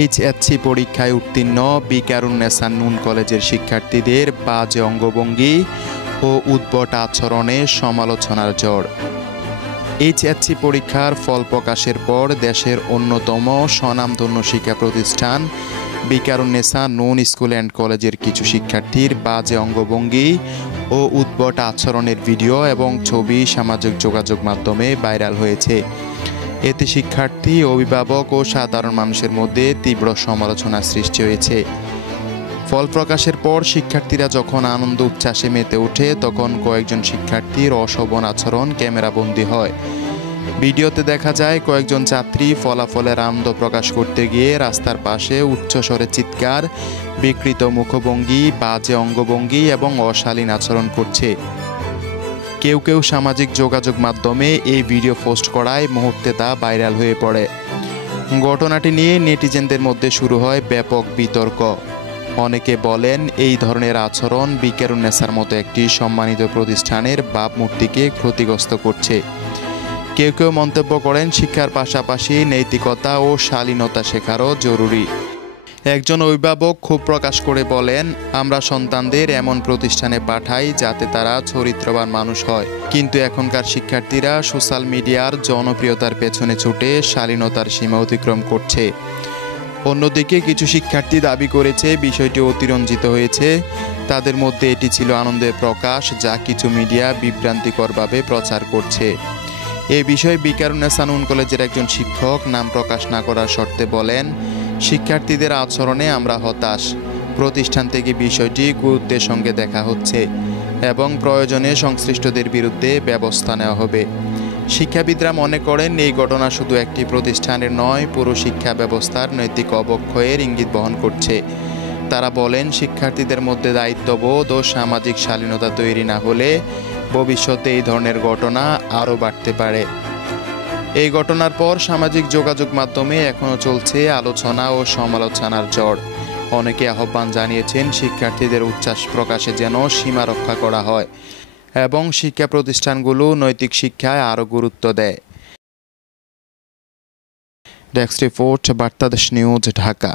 HSC পরীক্ষায় উত্তীর্ণ বিকারুন্নেসা নুন কলেজের শিক্ষার্থীদের বাজে অঙ্গভঙ্গি ও উদ্ভট আচরণে সমালোচনার ঝড়। এইচএসসি পরীক্ষার ফল প্রকাশের পর দেশের অন্যতম স্বনামধন্য শিক্ষা প্রতিষ্ঠান বিকারুন্নেসা নুন স্কুল অ্যান্ড কলেজের কিছু শিক্ষার্থীর বাজে অঙ্গভঙ্গি ও উদ্ভট আচরণের ভিডিও এবং ছবি সামাজিক যোগাযোগ মাধ্যমে ভাইরাল হয়েছে। এতে শিক্ষার্থী, অভিভাবক ও সাধারণ মানুষের মধ্যে তীব্র সমালোচনার সৃষ্টি হয়েছে। ফল প্রকাশের পর শিক্ষার্থীরা যখন আনন্দ উচ্ছ্বাসে মেতে ওঠে, তখন কয়েকজন শিক্ষার্থীর অশোভন আচরণ ক্যামেরাবন্দী হয়। ভিডিওতে দেখা যায় কয়েকজন ছাত্রী ফলাফলের আনন্দ প্রকাশ করতে গিয়ে রাস্তার পাশে উচ্চস্বরে চিৎকার, বিকৃত মুখভঙ্গি, বাজে অঙ্গভঙ্গি এবং অশালীন আচরণ করছে। কেউ কেউ সামাজিক যোগাযোগ মাধ্যমে এই ভিডিও পোস্ট করায় মুহূর্তে তা ভাইরাল হয়ে পড়ে। ঘটনাটি নিয়ে নেটিজেনদের মধ্যে শুরু হয় ব্যাপক বিতর্ক। অনেকে বলেন এই ধরনের আচরণ বিকারুন্নেসার মতো একটি সম্মানিত প্রতিষ্ঠানের ভাবমূর্তিকে ক্ষতিগ্রস্ত করছে। কেউ কেউ মন্তব্য করেন শিক্ষার পাশাপাশি নৈতিকতা ও শালীনতা শেখারও জরুরি। একজন অভিভাবক ক্ষোভ প্রকাশ করে বলেন, আমরা সন্তানদের এমন প্রতিষ্ঠানে পাঠাই যাতে তারা চরিত্রবান মানুষ হয়, কিন্তু এখনকার শিক্ষার্থীরা সোশ্যাল মিডিয়ার জনপ্রিয়তার পেছনে ছুটে শালীনতার সীমা অতিক্রম করছে। অন্যদিকে কিছু শিক্ষার্থী দাবি করেছে বিষয়টি অতিরঞ্জিত হয়েছে। তাদের মধ্যে এটি ছিল আনন্দের প্রকাশ, যা কিছু মিডিয়া বিভ্রান্তিকরভাবে প্রচার করছে। এ বিষয়ে বিকারুন্নেসা নুন কলেজের একজন শিক্ষক নাম প্রকাশ না করার শর্তে বলেন, শিক্ষার্থীদের আচরণে আমরা হতাশ। প্রতিষ্ঠান থেকে বিষয়টি গুরুত্বের সঙ্গে দেখা হচ্ছে এবং প্রয়োজনে সংশ্লিষ্টদের বিরুদ্ধে ব্যবস্থা নেওয়া হবে। শিক্ষাবিদরা মনে করেন এই ঘটনা শুধু একটি প্রতিষ্ঠানের নয়, পুরো শিক্ষা ব্যবস্থার নৈতিক অবক্ষয়ের ইঙ্গিত বহন করছে। তারা বলেন, শিক্ষার্থীদের মধ্যে দায়িত্ববোধ ও সামাজিক শালীনতা তৈরি না হলে ভবিষ্যতে এই ধরনের ঘটনা আরও বাড়তে পারে। এই ঘটনার পর সামাজিক যোগাযোগ মাধ্যমে এখনও চলছে আলোচনা ও সমালোচনার ঝড়। অনেকে আহ্বান জানিয়েছেন শিক্ষার্থীদের উচ্ছ্বাস প্রকাশে যেন সীমা রক্ষা করা হয় এবং শিক্ষা প্রতিষ্ঠানগুলো নৈতিক শিক্ষায় আরও গুরুত্ব দেয়। Desk report, Bartadesh news, Dhaka.